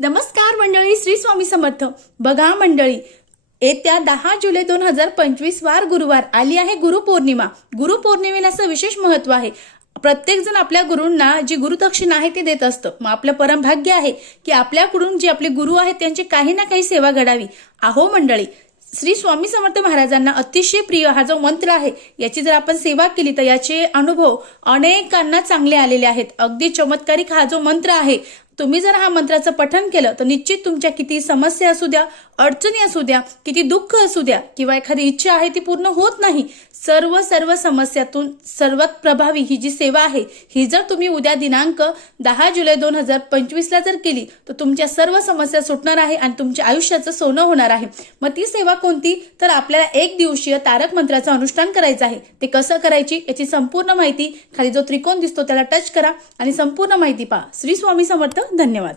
नमस्कार मंडळी श्री स्वामी समर्थ. बघा मंडळी येत्या दहा जुलै दोन हजार पंचवीस वार गुरुवार आली आहे गुरुपौर्णिमा गुरुपौर्णिमेला असं विशेष महत्त्व आहे. प्रत्येक जण आपल्या गुरूंना जी गुरुदक्षिणा आहे ती देत असतं. मग आपलं परमभाग्य आहे की आपल्याकडून जे आपले गुरु आहेत त्यांची काही ना काही सेवा घडावी. आहो मंडळी श्री स्वामी समर्थ महाराजांना अतिशय प्रिय हा जो मंत्र आहे याची जर आपण सेवा केली तर याचे अनुभव अनेकांना चांगले आलेले आहेत. अगदी चमत्कारिक हा जो मंत्र आहे तुम्ही जर हा मंत्राचं पठन केलं तर निश्चित तुमच्या किती समस्या असू द्या अडचणी असू द्या किती दुःख असू द्या किंवा एखादी इच्छा आहे ती पूर्ण होत नाही सर्व सर्व समस्यातून सर्वात प्रभावी ही जी सेवा आहे ही जर तुम्ही उद्या दिनांक दहा जुलै दोन हजार पंचवीसला जर केली तर तुमच्या सर्व समस्या सुटणार आहे आणि तुमच्या आयुष्याचं सोनं होणार आहे. मग ती सेवा कोणती? तर आपल्याला एक दिवशीय तारक मंत्राचं अनुष्ठान करायचं आहे. ते कसं करायची? याची संपूर्ण माहिती खाली जो त्रिकोण दिसतो त्याला टच करा आणि संपूर्ण माहिती पहा. श्री स्वामी समर्थ. धन्यवाद.